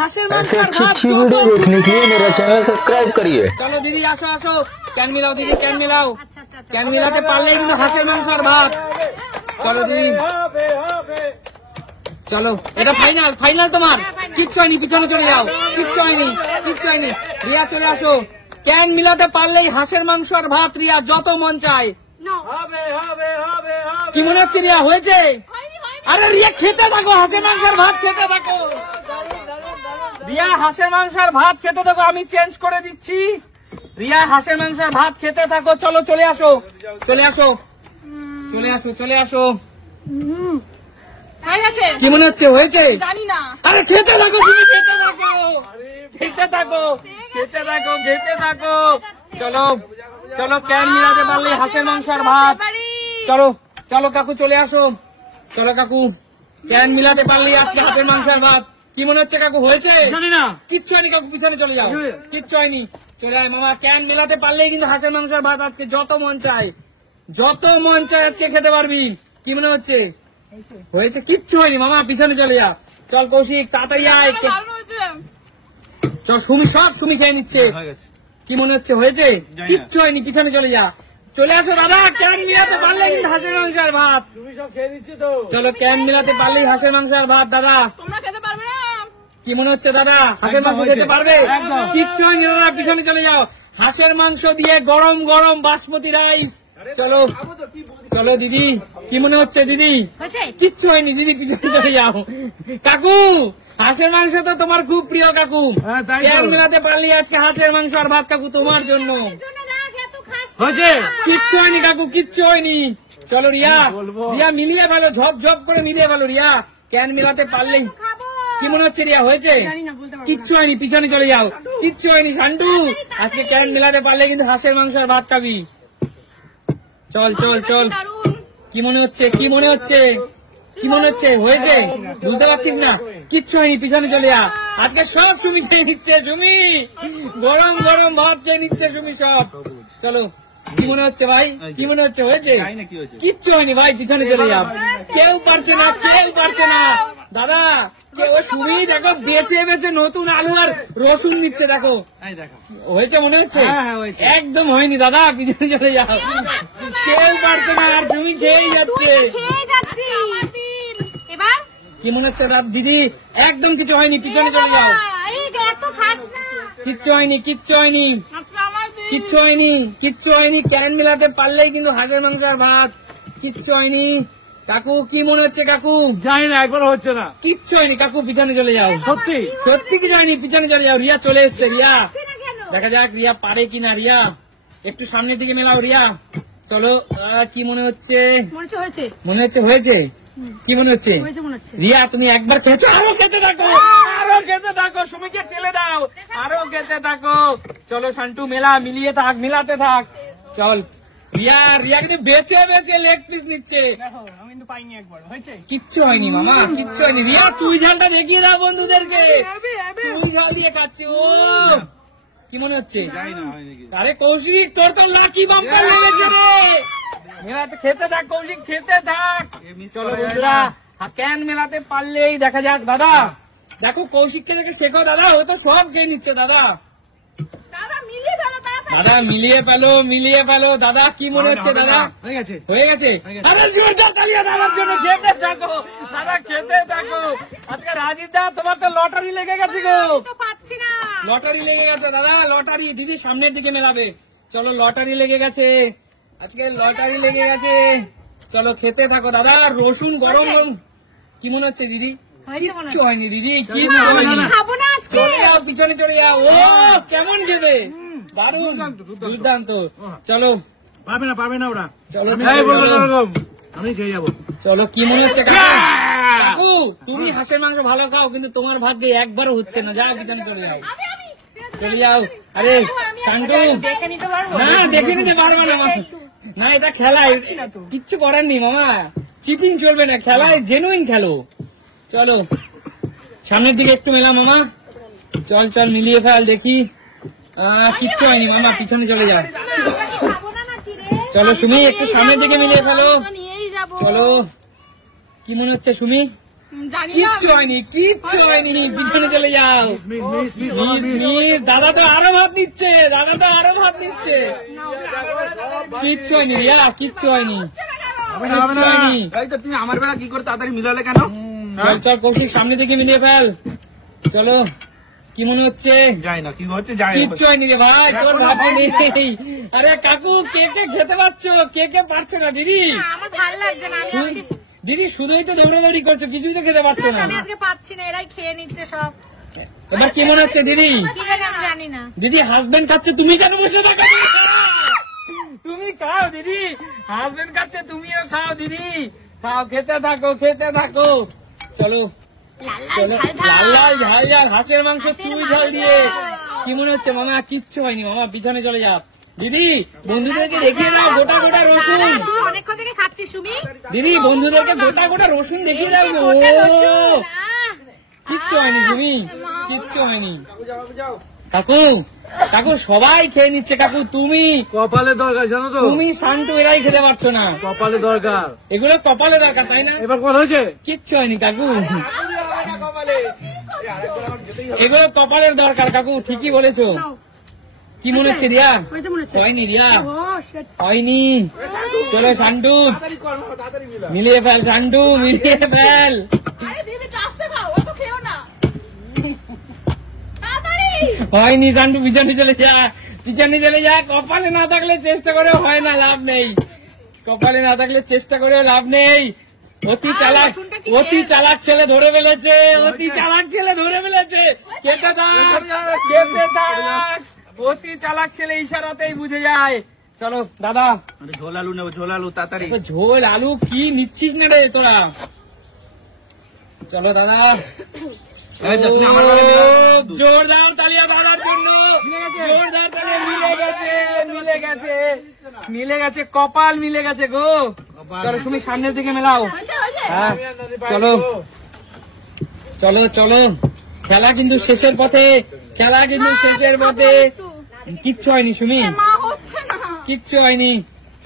হাঁসের ऐसे अच्छी अच्छी वीडियो देखने के लिए मेरा चैनल सब्सक्राइब करिए। চলো দিদি আসো আসো, ক্যান মিলাও দিদি, ক্যান মিলাও। ক্যান মিলাতে পারলেই কিন্তু হাঁসের মাংস আর ভাত। চলো দিদি চলো, এটা ফাইনাল, ফাইনাল তোমার। কিচ্ছু হয়নি, পিছনে চলে যাও, কিচ্ছু হয়নি, কিচ্ছু হয়নি। রিয়া চলে আসো, ক্যান মিলাতে পারলেই হাঁসের মাংস আর ভাত। রিয়া যত মন চায়। কি মনে হচ্ছে রিয়া, হয়েছে? আরে রিয়া খেতে থাকো, হাঁসের মাংস আর ভাত খেতে থাকো। রিয়া হাঁসের মাংস আর ভাত খেতে থাকো, আমি চেঞ্জ করে দিচ্ছি। রিয়া হাঁসের মাংস আর ভাত খেতে থাকো। চলো চলে আসো, চলে আসো, চলে আসো, চলে আসো। কি মনে হচ্ছে, হয়েছে? জানি না। আরে খেতে থাকো, তুমি খেতে থাকো, খেতে থাকো, খেতে থাকো, খেতে থাকো। চলো চলো, ক্যান মিলাতে পারলে হাঁসের মাংস আর ভাত। চলো চলো কাকু চলে আসো, চলো কাকু, ক্যান মিলাতে পারলে আজকে হাঁসের মাংস আর ভাত। কি মনে হচ্ছে কাকু, হয়েছে? জানি না। কিচ্ছু হয়নি কাকু, পিছনে চলে যাও, কিচ্ছু হয়নি। চলে আয় মামা, ক্যান মিলাতে পারলেই কিন্তু হাঁসের মাংস আর ভাত আজকে যত মন চায়, যত মন চায় আজকে খেতে পারবি। কি মনে হচ্ছে, হয়েছে? কিচ্ছু হয়নি মামা, পিছনে চলে যা। চল কৌশিক তাড়াতাড়ি আয়। চল সুমি, সব সুমি খেয়ে নিচ্ছে। কি মনে হচ্ছে, হয়েছে? কিচ্ছু হয়নি, পিছনে চলে যা। চলে আসো দাদা, ক্যান মিলাতে পারলে কিন্তু হাঁসের মাংস আর ভাত। চলো ক্যান মিলাতে পারলেই হাঁসের মাংস আর ভাত। দাদা তোমরা খেতে পারবে না? কি মনে হচ্ছে দাদা, হাঁসের মাংস খেতে পারবে? কিচ্ছু হয়নি দাদা, পিছনে চলে যাও। হাঁসের মাংস দিয়ে গরম গরম বাসমতি রাইস। চলো চলো দিদি, কি মনে হচ্ছে দিদি? কিচ্ছু হয়নি দিদি, পিছনে চলে যাও। কাকু হাঁসের মাংস তো তোমার খুব প্রিয় কাকু, ক্যান মিলাতে পারলে আজকে হাঁসের মাংস আর ভাত কাকু তোমার জন্য। কিচ্ছু হয়নি কাকু, কিচ্ছু হয়নি। চলো রিয়া, রিয়া মিলিয়ে ভালো, ঝপ ঝপ করে মিলিয়ে ভালো। রিয়া ক্যান মিলাতে পারলেই। কি মনে হচ্ছে রিয়া, হয়েছে? কিচ্ছু হয়নি, পিছনে চলে যাও, কিচ্ছু হয়নি। শান্টু আজকে ক্যান মিলাতে পারলে কিন্তু হাঁসের মাংস আর ভাত খাবি। চল চল চল, কি মনে হচ্ছে, কি মনে হচ্ছে, কি মনে হচ্ছে, হয়েছে? বুঝতে পারছিস না? কিচ্ছু হয়নি, পিছনে চলে যা। আজকে সব সুমি খেয়ে নিচ্ছে, সুমি গরম গরম ভাত খেয়ে নিচ্ছে সুমি সব। চলো, কি মনে হচ্ছে ভাই, কি মনে হচ্ছে, হয়েছে? কিচ্ছু হয়নি ভাই, পিছনে চলে যা। কেউ পারছে না, কেউ পারছে না দাদা। কেউ সুমি দেখো বেছে বেছে নতুন আলু আর রসুন নিচ্ছে, দেখো হয়েছে মনে হচ্ছে? একদম হয়নি দাদা, পিছনে চলে যাও। কেউ পারছে না, আর তুমি খেয়েই যাচ্ছে। কি মনে হচ্ছে দিদি? একদম কিছু হয়নি, পিছনে চলে যাও। কিচ্ছু হয়নি, কিচ্ছু হয়নি, কিচ্ছু হয়নি, কিচ্ছু হয়নি। ক্যান মিলাতে পারলেই কিন্তু হাঁসের মাংস আর ভাত। কিচ্ছু হয়নি কাকু, কি মনে হচ্ছে কাকু? জানি না, একবার হচ্ছে না। কিচ্ছু হয়নি কাকু, পিছনে চলে যাও। সত্যি সত্যি কিছু হয়নি, পিছনে চলে যাও। রিয়া চলে এসছে, রিয়া দেখা যাক রিয়া পারে কিনা। রিয়া একটু সামনের দিকে মেলাও রিয়া। চলো, কি মনে হচ্ছে? মনে হচ্ছে হয়েছে। কি মনে হচ্ছে রিয়া? তুমি একবার খেয়েছো, আরো খেতে থাকো, আরো খেতে থাকো, সুমিকে ঠেলে দাও, আরো খেতে থাকো। চলো শান্টু মেলা, মিলিয়ে থাক, মিলাতে থাক। চল রিয়া, রিয়া কিন্তু বেছে বেছে লেগ পিস নিচ্ছে। কিচ্ছু হয়নি মামা, কিচ্ছু হয়নি। রিয়া চুই ঝালটা দেখিয়ে দাও বন্ধুদেরকে, চুই ঝাল দিয়ে খাচ্ছে ও। কি মনে হচ্ছে? আরে কৌশিক, তোর তো লাকি বাম্পার লেগেছে রে। মেলাতে খেতে থাক কৌশিক, খেতে থাক। চলো বন্ধুরা, ক্যান মেলাতে পারলেই দেখা যাক। দাদা দেখো, কৌশিককে দেখে শেখো দাদা, ও তো সব খেয়ে নিচ্ছে। দাদা দাদা মিলিয়ে পেলো, মিলিয়ে পেলো। দাদা কি মনে হচ্ছে দাদা? হয়ে গেছে, হয়ে গেছে। আরে জোরদার তালিয়া দাদার জন্য। খেতে থাকো দাদা, খেতে থাকো। আজকে রাজীব দা তোমার তো লটারি লেগে গেছে গো। লটারি লেগে গেছে দাদা, লটারি। দিদি সামনের দিকে মেলাবে। চলো, লটারি লেগে গেছে আজকে, লটারি লেগে গেছে। চলো খেতে থাকো দাদা, রসুন গরম গরম। কি মনে হচ্ছে দিদি? কিচ্ছু হয়নি দিদি, কিচ্ছু হয়নি। চলে যাও, পিছনে চলে যাও। ও কেমন খেতে, দারুণ, দুর্দান্ত। চলো, পারবে না, পারবে না ওরা। চলো আমি খেয়ে যাবো। চলো, কি মনে হচ্ছে কাকু? তুমি হাঁসের মাংস ভালো খাও, কিন্তু তোমার ভাগ্যে একবারও হচ্ছে না। যাও, পিছনে চলে যাও, চলে যাও। আরে শান্তু, না দেখে নিতে পারবে না না, এটা খেলায় কিচ্ছু করার নেই মামা, চিটিং চলবে না, খেলায় জেনুইন খেলো। চলো সামনের দিকে একটু মেলা মামা। চল চল, মিলিয়ে ফেল দেখি। কিচ্ছু হয়নি মামা, পিছনে চলে যাও। চলো সুমি, একটু সামনের দিকে মিলিয়ে ফেলো। চলো, কি মনে হচ্ছে সুমি? জানি না কিচ্ছু হয়নি, কিচ্ছু হয়নি, পিছনে চলে যাও। মিস মিস মিস মিস, দাদা তো আরো ভাত নিচ্ছে, দাদা তো আরো ভাত নিচ্ছে। কিচ্ছু হয়নি রিয়া, কিচ্ছু হয়নি, হবে না হবে কিচ্ছু না হয়নি। এই তো তুমি আমার বেলা কি করে তাড়াতাড়ি মিলালে কেন? চল চল কৌশিক, সামনে থেকে মিলিয়ে ফেল। চলো, কি মনে হচ্ছে? যাই না কি হচ্ছে, যাই কিচ্ছু হয়নি রে ভাই, তোর ভাবি নেই। আরে কাকু, কে কে খেতে পারছো, কে কে পারছো না দিদি? না, আমার ভালো লাগছে না, আমি আজকে দিদি শুধুই তো দৌড়াদৌড়ি করছো, কিছুই তো খেতে পারছো না। আমি আজকে পাচ্ছি না, এরাই খেয়ে নিচ্ছে সব। এবার কি মনে হচ্ছে দিদি? কি জানি আমি জানি না। দিদি হাজবেন্ড খাচ্ছে, তুমি কেন বসে থাকো? তুমি খাও দিদি, হাজবেন্ড খাচ্ছে, তুমিও খাও দিদি, খাও, খেতে থাকো, খেতে থাকো। চলো লাল চলো, লাল ঝাল লাল লাল ঝাল। ঝাল ঝাল হাঁসের মাংস, হাঁসের চুই মাংস। ঝাল দিয়ে। কি মনে হচ্ছে মামা? কিচ্ছু হয়নি মামা, পিছনে চলে যাও। দিদি বন্ধুদেরকে দেখিয়ে দাও গোটা গোটা রসুন। দাঁড়া, তুই অনেকক্ষণ থেকে খাচ্ছিস সুমি। দিদি বন্ধুদেরকে গোটা গোটা রসুন দেখিয়ে দাও গো। গোটা রসুন, কিচ্ছু হয়নি তুমি, মা। কিচ্ছু হয়নি। কাকু, কাকু সবাই খেয়ে নিচ্ছে কাকু, তুমি কপালে দরকার জানো তো, তুমি শান্তু এরাই খেতে পারছো না। কপালে দরকার। এগুলো কপালে দরকার তাই না? এবার কত হয়েছে? কিচ্ছু হয়নি কাকু, এগুলো কপালের দরকার কাকু, ঠিকই বলেছো। কি মনে হচ্ছে রিয়া? হয়নি রিয়া, হয়নি। চলো শান্তু, মিলিয়ে ফেল, শান্তু মিলিয়ে ফেল। আরে দিদি আস্তে খাও, অত খেও না। তাড়াতাড়ি। হয়নি শান্তু, পিছনে চলে যা, পিছনে চলে যা। কপালে না থাকলে চেষ্টা করেও হয় না, লাভ নেই। কপালে না থাকলে চেষ্টা করেও লাভ নেই। অতি চালাক, রসুনটা কি অতি চালাক ছেলে ধরে ফেলেছে, অতি চালাক ছেলে ধরে ফেলেছে। খেতে থাক, খেতে থাক। অতি চালাক ছেলে ইশারাতেই বুঝে যায়। চলো দাদা, আরে ঝোল আলু নেবো, ঝোল আলু তাড়াতাড়ি। তো ঝোল আলু কি নিচ্ছিস না রে তোরা? চলো দাদা, এই তো তুমি আমার বেলা মিলালে ও, কেন? জোরদার তালিয়া দাদার জন্য, জোরদার তালিয়া। মিলে গেছে, মিলে গেছে, মিলে গেছে, কপাল মিলে গেছে গো। চলো তুমি সামনের দিকে মেলাও। হয়েছে হয়েছে। হ্যাঁ চলো, চলো চলো, খেলা কিন্তু শেষের পথে, খেলা কিন্তু শেষের পথে। কিচ্ছু হয়নি সুমি, মা হচ্ছে না। কিচ্ছু হয়নি।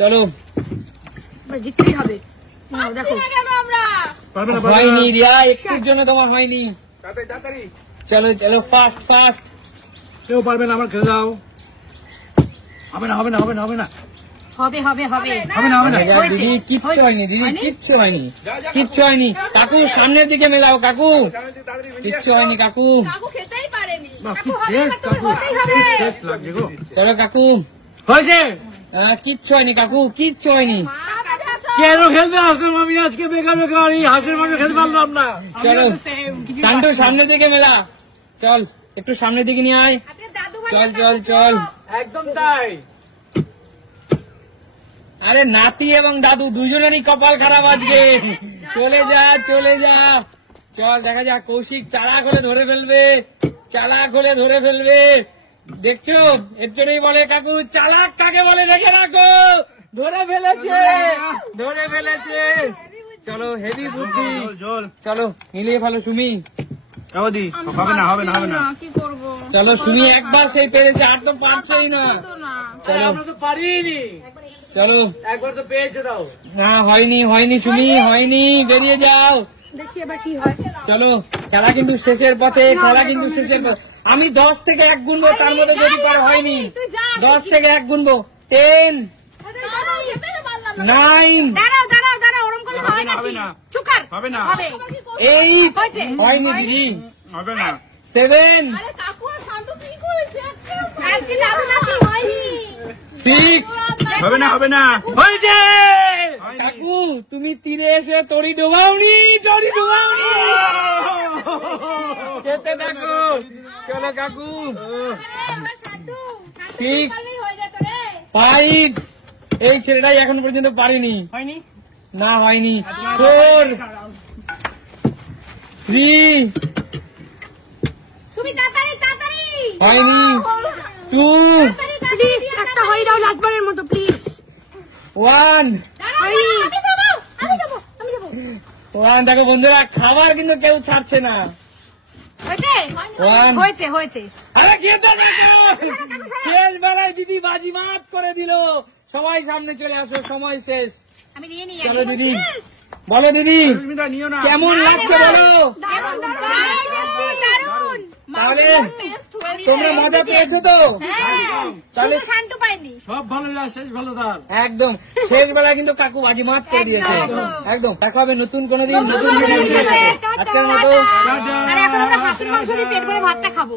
চলো, জিততেই হবে। দেখো কেন আমরা পারবে না পারবে হয়নি না। রিয়া, একটুর জন্য তোমার হয়নি। তাড়াতাড়ি তাড়াতাড়ি। চলো চলো, ফাস্ট ফাস্ট। কেউ পারবে না, আমার খেতে দাও। হবে না হবে না হবে না হবে না হবে হবে হবে হবে না হবে না। হয়েছে, দিদি কিচ্ছু হয়েছে। হয়নি, দিদি হয়নি? কিচ্ছু হয়নি, কিচ্ছু হয়নি। কাকু সামনের দিকে মেলাও কাকু, কিচ্ছু হয়নি কাকু। কাকু খেতেই পারেনি। বাহ, কাকু কি হবে না, taste, তোর কাকু। হতেই হবে। Taste লাগছে গো। চলো কাকু, হয়েছে? কিচ্ছু হয়নি কাকু, কিচ্ছু হয়নি। মা, কাছে আসো। কেন খেলতে আসলাম আমি আজকে বেকার বেকার, এই হাঁসের মাংস খেতে পারলাম না। চলো শান্তু সামনের দিকে মেলা, চল একটু সামনের দিকে নিয়ে আয়। আজকে দাদু ভাই চল চল চল। একদম তাই। আরে নাতি এবং দাদু দুজনেরই কপাল খারাপ আজকে। চলে যা, চলে যা। চল দেখা যাক, কৌশিক চালাক হলে ধরে ফেলবে, চালাক হলে ধরে ফেলবে। দেখছো, এর জন্যই বলে কাকু চালাক কাকে বলে দেখে রাখো। ধরে ফেলেছে, ধরে ফেলেছে। চলো, হেভি বুদ্ধি। ঝোল ঝোল। চলো মিলিয়ে ফেলো সুমি। দি হবে না হবে না হবে না। কি করবো? চলো সুমি একবার সেই পেরেছে, আর তো পারছেই না। তো না। চলো আমরা তো পারিনি, চলো, একবার তো পেয়েছে দাও। না হয়নি, হয়নি সুমি, হয়নি, বেরিয়ে যাও। দেখি এবার কি হয়। চলো, খেলা কিন্তু শেষের পথে, খেলা কিন্তু শেষের পথে। আমি 10 থেকে 1 গুনবো, তার মধ্যে যদি পারো হয়নি। 10 থেকে 1 গুনবো, 10, 9, দাঁড়াও দাঁড়াও দাঁড়াও, ওরম করলে হবে হয় না, নাকি? হবে না। চুপ কর। হবে না। হবে। 8, হয়েছে? হয়নি হয়নি? দিদি, হবে না। 7, আরে কাকু আর শান্তু কি করেছে? একদিন দাদু নাতি হয়নি। 6। হবে না হবে না। হয়েছে। হয়নি। কাকু তুমি তীরে এসে তরি ডোবাওনি, তরি ডোবাওনি। খেতে থাকো। চলো কাকু, আরে আমার শান্তু, শান্তু 6, পারলেই হয়ে যেত রে। 5। এই ছেলেটাই এখন পর্যন্ত পারেনি। হয়নি। না হয়নি। 4, 3, তুমি তাড়াতাড়ি তাড়াতাড়ি। হয়নি। 2, প্লিজ একটা হয়ে দাও লাস্টবারের মতো প্লিজ। 1, আমি যাবো আমি যাবো আমি যাবো। 1। দেখো বন্ধুরা, খাবার কিন্তু কেউ ছাড়ছে না। হয়েছে 1। হয়েছে হয়েছে। আরে খেতে থাকো। শেষ বেলায় দিদি বাজিমাত করে দিল। সবাই সামনে চলে আসো, সময় শেষ। আমি নিয়ে নিই চলো দিদি। বলো দিদি সুস্মিতা নিও না কেমন লাগছে বলো? দারুণ, দারুণ, দারুণ। তাহলে টেস্ট হয়েছে। তোমরা মজা পেয়েছো তো? হ্যাঁ, তাহলে শুধু শান্তু পাইনি। সব ভালো যা শেষ ভালো তার। একদম শেষ বেলায় কিন্তু কাকু বাজিমাত করে দিয়েছে। একদম। একদম দেখা হবে নতুন কোনোদিন নতুন নতুন ভিডিও ভিডিওতে। নিয়ে। আজকের মতো আর এখন আমরা হাঁসের মাংস দিয়ে পেট ভরে ভাতটা খাবো।